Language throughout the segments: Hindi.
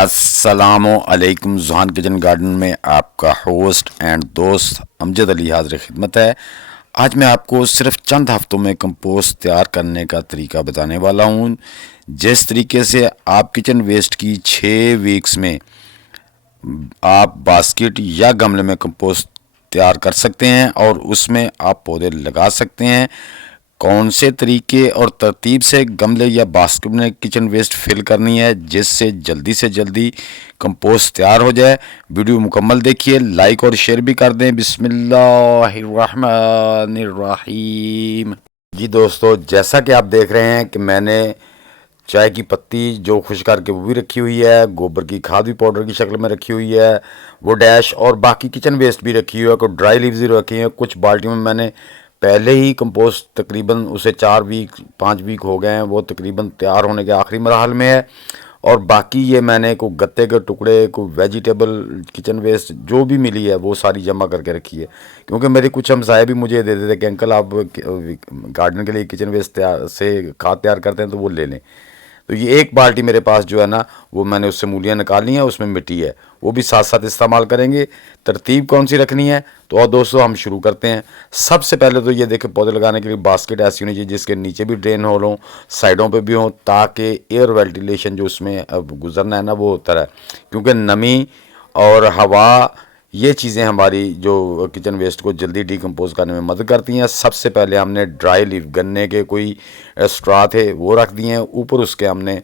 अस्सलामु अलैकुम। जहान किचन गार्डन में आपका होस्ट एंड दोस्त अमजद अली हाजिर खिदमत है। आज मैं आपको सिर्फ चंद हफ्तों में कंपोस्ट तैयार करने का तरीका बताने वाला हूँ, जिस तरीके से आप किचन वेस्ट की 6 वीक्स में आप बास्केट या गमले में कंपोस्ट तैयार कर सकते हैं और उसमें आप पौधे लगा सकते हैं। कौन से तरीके और तरतीब से गमले या बास्केट में किचन वेस्ट फिल करनी है जिससे जल्दी से जल्दी कंपोस्ट तैयार हो जाए। वीडियो मुकम्मल देखिए, लाइक और शेयर भी कर दें। बिस्मिल्लाहिर्रहमानिर्रहीम। जी दोस्तों, जैसा कि आप देख रहे हैं कि मैंने चाय की पत्ती जो खुश करके वो भी रखी हुई है, गोबर की खाद भी पाउडर की शक्ल में रखी हुई है, वो डैश और बाकी किचन वेस्ट भी रखी हुई है, कुछ ड्राई लीव्स भी रखी हैं। कुछ बाल्टियों में मैंने पहले ही कंपोस्ट तकरीबन उसे 4 वीक 5 वीक हो गए हैं, वो तकरीबन तैयार होने के आखिरी मरहल में है। और बाकी ये मैंने को गत्ते के टुकड़े को वेजिटेबल किचन वेस्ट जो भी मिली है वो सारी जमा करके रखी है, क्योंकि मेरे कुछ हमसाए भी मुझे दे देते कि अंकल आप गार्डन के लिए किचन वेस्ट तैयार से खाद तैयार करते हैं तो वो ले लें। तो ये एक बाल्टी मेरे पास जो है ना, वो मैंने उससे मूलियाँ निकाली हैं, उसमें मिट्टी है, वो भी साथ साथ इस्तेमाल करेंगे। तरतीब कौन सी रखनी है तो और दोस्तों हम शुरू करते हैं। सबसे पहले तो ये देखें, पौधे लगाने के लिए बास्केट ऐसी होनी चाहिए जिसके नीचे भी ड्रेन होल हों, साइडों पे भी हों, ताकि एयर वेंटिलेशन जो उसमें अब गुजरना है ना वो होता रहे, क्योंकि नमी और हवा ये चीज़ें हमारी जो किचन वेस्ट को जल्दी डिकम्पोज करने में मदद करती हैं। सबसे पहले हमने ड्राई लीफ गन्ने के कोई स्ट्रा थे वो रख दिए हैं, ऊपर उसके हमने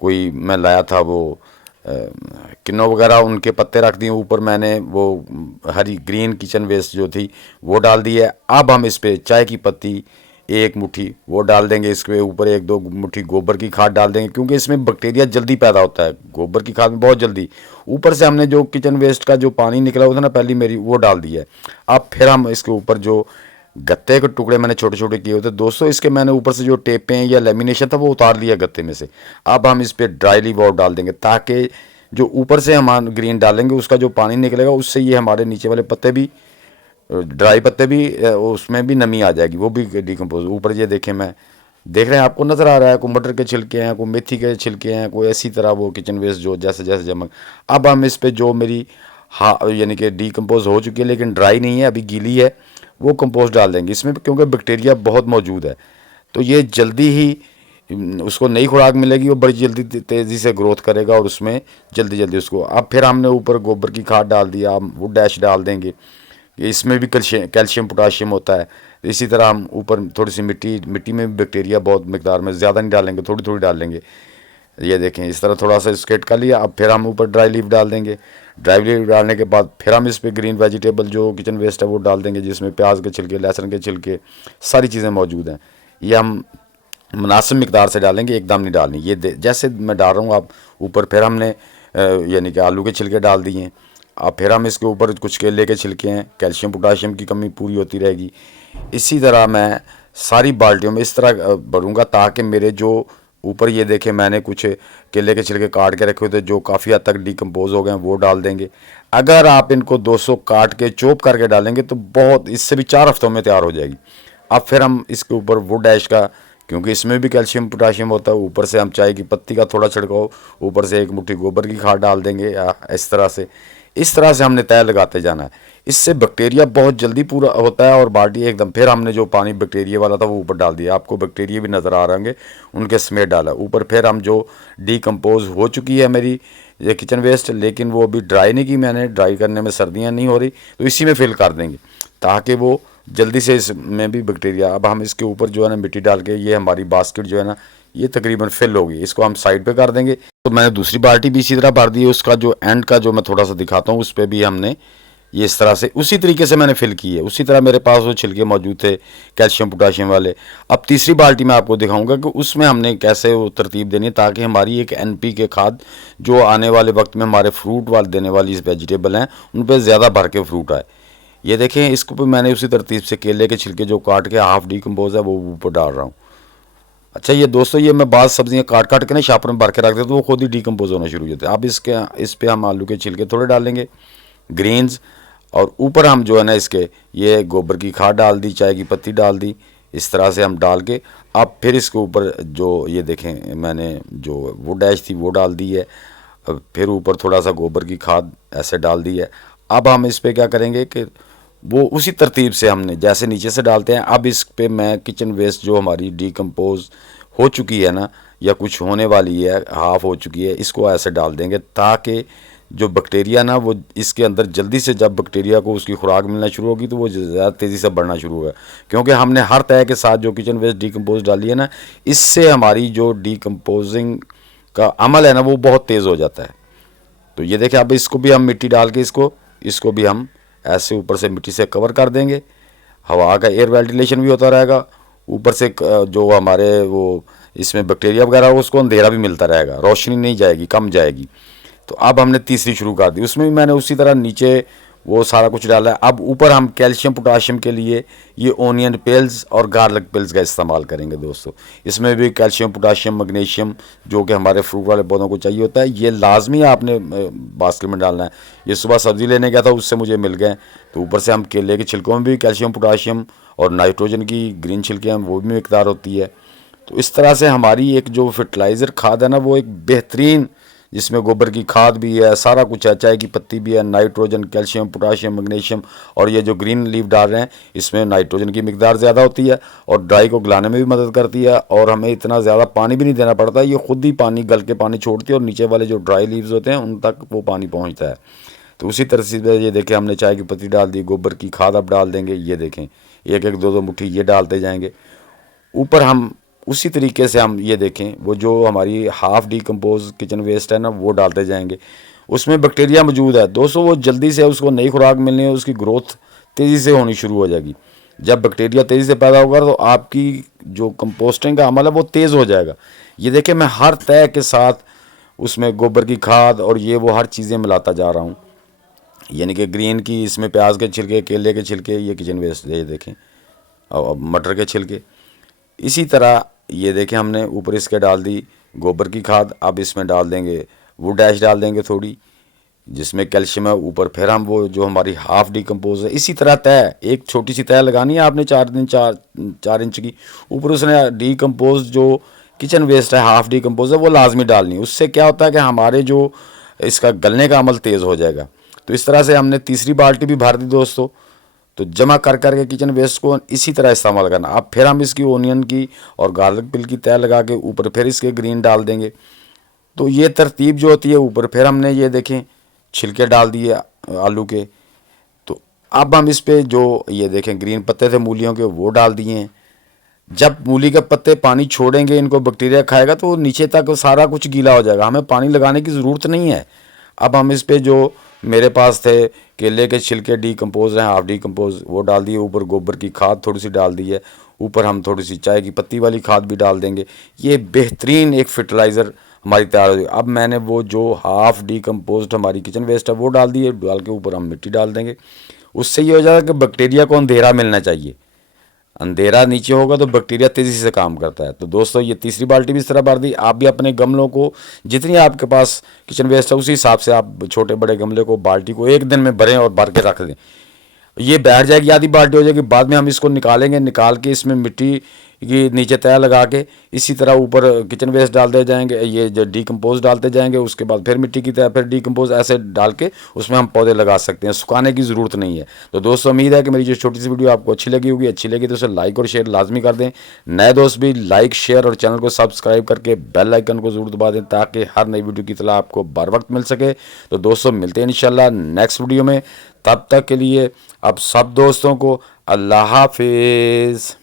कोई मैं लाया था वो किन्नो वगैरह उनके पत्ते रख दिए, ऊपर मैंने वो हरी ग्रीन किचन वेस्ट जो थी वो डाल दी है। अब हम इस पर चाय की पत्ती 1 मुट्ठी वो डाल देंगे, इसके ऊपर 1-2 मुट्ठी गोबर की खाद डाल देंगे, क्योंकि इसमें बैक्टीरिया जल्दी पैदा होता है गोबर की खाद में बहुत जल्दी। ऊपर से हमने जो किचन वेस्ट का जो पानी निकला हुआ था ना पहली मेरी, वो डाल दिया है। अब फिर हम इसके ऊपर जो गत्ते के टुकड़े मैंने छोटे छोटे किए होते दोस्तों, इसके मैंने ऊपर से जो टेपें या लेमिनेशन था वो उतार लिया गत्ते में से। अब हम इस पर ड्राई लीफ और डाल देंगे, ताकि जो ऊपर से हम ग्रीन डालेंगे उसका जो पानी निकलेगा उससे ये हमारे नीचे वाले पत्ते भी, ड्राई पत्ते भी, उसमें भी नमी आ जाएगी, वो भी डिकम्पोज। ऊपर ये देखें, मैं देख रहे हैं आपको नज़र आ रहा है, कोई मटर के छिलके हैं, कोई मेथी के छिलके हैं, कोई ऐसी तरह वो किचन वेस्ट जो जैसे जैसे जमक। अब हम इस पे जो मेरी यानी कि डिकम्पोज हो चुकी है लेकिन ड्राई नहीं है, अभी गीली है, वो कंपोस्ट डाल देंगे इसमें, क्योंकि बैक्टीरिया बहुत मौजूद है तो ये जल्दी ही उसको नई खुराक मिलेगी, वो बड़ी जल्दी तेज़ी से ग्रोथ करेगा और उसमें जल्दी जल्दी उसको। अब फिर हमने ऊपर गोबर की खाद डाल दिया, हम वो डैश डाल देंगे, इसमें भी कैल्शियम पोटाशियम होता है। इसी तरह हम ऊपर थोड़ी सी मिट्टी में भी बैक्टीरिया बहुत मिकदार में, ज़्यादा नहीं डालेंगे, थोड़ी थोड़ी डाल लेंगे। ये देखें इस तरह थोड़ा सा स्केट कर लिया। अब फिर हम ऊपर ड्राई लीफ डाल देंगे। ड्राई लीफ डालने के बाद फिर हम इस पर ग्रीन वेजिटेबल जो किचन वेस्ट है वो डाल देंगे, जिसमें प्याज के छिलके, लहसुन के छिलके, सारी चीज़ें मौजूद हैं। ये हम मुनासिब मिकदार से डालेंगे, एकदम नहीं डालनी। ये जैसे मैं डाल रहा हूँ आप ऊपर, फिर हमने यानी कि आलू के छिलके डाल दिए हैं। अब फिर हम इसके ऊपर कुछ केले के छिलके हैं, कैल्शियम पोटाशियम की कमी पूरी होती रहेगी। इसी तरह मैं सारी बाल्टियों में इस तरह भरूँगा ताकि मेरे जो ऊपर ये देखें मैंने कुछ केले के छिलके काट के रखे हुए थे जो काफ़ी हद तक डिकम्पोज हो गए हैं, वो डाल देंगे। अगर आप इनको 200 काट के चॉप करके डालेंगे तो बहुत, इससे भी 4 हफ्तों में तैयार हो जाएगी। अब फिर हम इसके ऊपर वो डैश का, क्योंकि इसमें भी कैल्शियम पोटाशियम होता है, ऊपर से हम चाय की पत्ती का थोड़ा छिड़काव, ऊपर से 1 मुट्ठी गोबर की खाद डाल देंगे। इस तरह से हमने तय लगाते जाना है। इससे बैक्टीरिया बहुत जल्दी पूरा होता है और बाल्टी एकदम। फिर हमने जो पानी बैक्टीरिया वाला था वो ऊपर डाल दिया, आपको बैक्टीरिया भी नज़र आ रहे होंगे, उनके समेत डाला ऊपर। फिर हम जो डिकम्पोज हो चुकी है मेरी ये किचन वेस्ट, लेकिन वो अभी ड्राई नहीं की मैंने, ड्राई करने में सर्दियाँ नहीं हो रही, तो इसी में फिल कर देंगे ताकि वो जल्दी से इसमें भी बैक्टीरिया। अब हम इसके ऊपर जो है ना मिट्टी डाल के, ये हमारी बास्केट जो है ना ये तकरीबन फिल होगी, इसको हम साइड पे कर देंगे। तो मैंने दूसरी बाल्टी भी इसी तरह भर दी है, उसका जो एंड का जो मैं थोड़ा सा दिखाता हूँ उस पर भी हमने ये इस तरह से उसी तरीके से मैंने फिल की है। उसी तरह मेरे पास वो छिलके मौजूद थे कैल्शियम पोटाशियम वाले। अब तीसरी बाल्टी में आपको दिखाऊंगा कि उसमें हमने कैसे वो तरतीब देनी है ताकि हमारी एक NPK खाद जो आने वाले वक्त में हमारे फ्रूट वाले देने वाली इस वेजिटेबल हैं उन पर ज़्यादा भर के फ्रूट आए। ये देखें, इसको भी मैंने उसी तरतीब से केले के छिलके जो काट के हाफ डिकम्पोज है वो ऊपर डाल रहा हूँ। अच्छा ये दोस्तों, ये मैं बाद सब्जियां काट काट के ना शापर में भर के रख देता हूँ, वो खुद ही डिकम्पोज होना शुरू हो जाते हैं। अब इस पे हम आलू के छिलके थोड़े डालेंगे, ग्रीन्स, और ऊपर हम जो है ना इसके ये गोबर की खाद डाल दी, चाय की पत्ती डाल दी, इस तरह से हम डाल के अब फिर इसके ऊपर जो ये देखें मैंने जो वो डैश थी वो डाल दी है। फिर ऊपर थोड़ा सा गोबर की खाद ऐसे डाल दी है। अब हम इस पे क्या करेंगे कि वो उसी तरतीब से हमने जैसे नीचे से डालते हैं, अब इस पे मैं किचन वेस्ट जो हमारी डीकम्पोज हो चुकी है ना, या कुछ होने वाली है, हाफ हो चुकी है, इसको ऐसे डाल देंगे ताकि जो बैक्टीरिया ना वो इसके अंदर जल्दी से, जब बैक्टीरिया को उसकी खुराक मिलना शुरू होगी तो वो ज़्यादा तेज़ी से बढ़ना शुरू होगा। क्योंकि हमने हर तरह के साथ जो किचन वेस्ट डीकम्पोज डाली है ना, इससे हमारी जो डीकम्पोजिंग का अमल है ना वो बहुत तेज़ हो जाता है। तो ये देखें, अब इसको भी हम मिट्टी डाल के इसको भी हम ऐसे ऊपर से मिट्टी से कवर कर देंगे। हवा का एयर वेंटिलेशन भी होता रहेगा, ऊपर से जो हमारे वो इसमें बैक्टीरिया वगैरह हो उसको अंधेरा भी मिलता रहेगा, रोशनी नहीं जाएगी, कम जाएगी। तो अब हमने तीसरी शुरू कर दी, उसमें भी मैंने उसी तरह नीचे वो सारा कुछ डाला है। अब ऊपर हम कैल्शियम पोटाशियम के लिए ये ओनियन पेल्स और गार्लिक पेल्स का इस्तेमाल करेंगे दोस्तों। इसमें भी कैल्शियम पोटाशियम मैग्नीशियम जो कि हमारे फ्रूट वाले पौधों को चाहिए होता है, ये लाजमी आपने बास्केट में डालना है। ये सुबह सब्ज़ी लेने गया था, उससे मुझे मिल गए, तो ऊपर से हम केले के छिलकों में भी कैल्शियम पोटाशियम और नाइट्रोजन की ग्रीन छिलके हैं वो भी मिकदार होती है। तो इस तरह से हमारी एक जो फर्टिलाइज़र खाद है ना वो एक बेहतरीन, जिसमें गोबर की खाद भी है, सारा कुछ है, चाय की पत्ती भी है, नाइट्रोजन कैल्शियम पोटाशियम मैग्नीशियम, और ये जो ग्रीन लीफ डाल रहे हैं इसमें नाइट्रोजन की मिकदार ज़्यादा होती है और ड्राई को गलाने में भी मदद करती है, और हमें इतना ज़्यादा पानी भी नहीं देना पड़ता, ये खुद ही पानी गल के पानी छोड़ती है और नीचे वाले जो ड्राई लीव्स होते हैं उन तक वो पानी पहुँचता है। तो उसी तरह से ये देखें, हमने चाय की पत्ती डाल दी, गोबर की खाद अब डाल देंगे, ये देखें एक एक दो दो मुट्ठी ये डालते जाएंगे। ऊपर हम उसी तरीके से हम ये देखें वो जो हमारी हाफ़ डीकम्पोज किचन वेस्ट है ना वो डालते जाएंगे। उसमें बैक्टीरिया मौजूद है दोस्तों, वो जल्दी से उसको नई खुराक मिलनी है, उसकी ग्रोथ तेज़ी से होनी शुरू हो जाएगी। जब बैक्टीरिया तेज़ी से पैदा होगा तो आपकी जो कंपोस्टिंग का अमल है वो तेज़ हो जाएगा। ये देखें, मैं हर तय के साथ उसमें गोबर की खाद और ये वो हर चीज़ें मिलाता जा रहा हूँ, यानी कि ग्रीन की इसमें प्याज के छिलके, केले के छिलके, ये किचन वेस्ट ये देखें, और मटर के छिलके। इसी तरह ये देखें हमने ऊपर इसके डाल दी गोबर की खाद, अब इसमें डाल देंगे वुड ऐश डाल देंगे थोड़ी, जिसमें कैल्शियम है। ऊपर फिर हम वो जो हमारी हाफ़ डीकम्पोज है, इसी तरह तय एक छोटी सी तय लगानी है आपने 4 इंच की, ऊपर उसने डीकम्पोज जो किचन वेस्ट है हाफ़ डीकम्पोज है वो लाजमी डालनी है। उससे क्या होता है कि हमारे जो इसका गलने का अमल तेज़ हो जाएगा। तो इस तरह से हमने तीसरी बाल्टी भी भर दी दोस्तों। तो जमा कर के किचन वेस्ट को इसी तरह इस्तेमाल करना। अब फिर हम इसकी ओनियन की और गार्लिक पिल की तय लगा के ऊपर फिर इसके ग्रीन डाल देंगे। तो ये तरतीब जो होती है, ऊपर फिर हमने ये देखें छिलके डाल दिए आलू के। तो अब हम इस पे जो ये देखें ग्रीन पत्ते थे मूलियों के वो डाल दिए हैं। जब मूली के पत्ते पानी छोड़ेंगे, इनको बैक्टीरिया खाएगा तो नीचे तक सारा कुछ गीला हो जाएगा, हमें पानी लगाने की ज़रूरत नहीं है। अब हम इस पे जो मेरे पास थे केले के छिलके डीकम्पोज हैं हाफ डीकम्पोज वो डाल दिए, ऊपर गोबर की खाद थोड़ी सी डाल दी है, ऊपर हम थोड़ी सी चाय की पत्ती वाली खाद भी डाल देंगे। ये बेहतरीन एक फर्टिलाइज़र हमारी तैयार हो गई। अब मैंने वो जो हाफ़ डीकम्पोज्ड हमारी किचन वेस्ट है वो डाल दिए, डाल के ऊपर हम मिट्टी डाल देंगे। उससे ये हो जाएगा कि बैक्टीरिया को अंधेरा मिलना चाहिए, अंधेरा नीचे होगा तो बैक्टीरिया तेज़ी से काम करता है। तो दोस्तों ये तीसरी बाल्टी भी इस तरह भर दी। आप भी अपने गमलों को जितनी आपके पास किचन वेस्ट है उसी हिसाब से आप छोटे बड़े गमले को बाल्टी को एक दिन में भरें और भर के रख दें। ये बैठ जाएगी, आधी बाल्टी हो जाएगी, बाद में हम इसको निकालेंगे, निकाल के इसमें मिट्टी की नीचे तय लगा के इसी तरह ऊपर किचन वेस्ट डालते जाएंगे, ये जो डीकम्पोज डालते जाएंगे, उसके बाद फिर मिट्टी की तय, फिर डीकम्पोज, ऐसे डाल के उसमें हम पौधे लगा सकते हैं, सुखाने की ज़रूरत नहीं है। तो दोस्तों उम्मीद है कि मेरी जो छोटी सी वीडियो आपको अच्छी लगी होगी। अच्छी लगी तो उसे लाइक और शेयर लाजमी कर दें। नए दोस्त भी लाइक शेयर और चैनल को सब्सक्राइब करके बेल आइकन को ज़रूर दबा दें ताकि हर नई वीडियो की इतला आपको बर वक्त मिल सके। तो दोस्तों मिलते हैं इंशाल्लाह नेक्स्ट वीडियो में, तब तक के लिए अब सब दोस्तों को अल्लाह हाफिज़।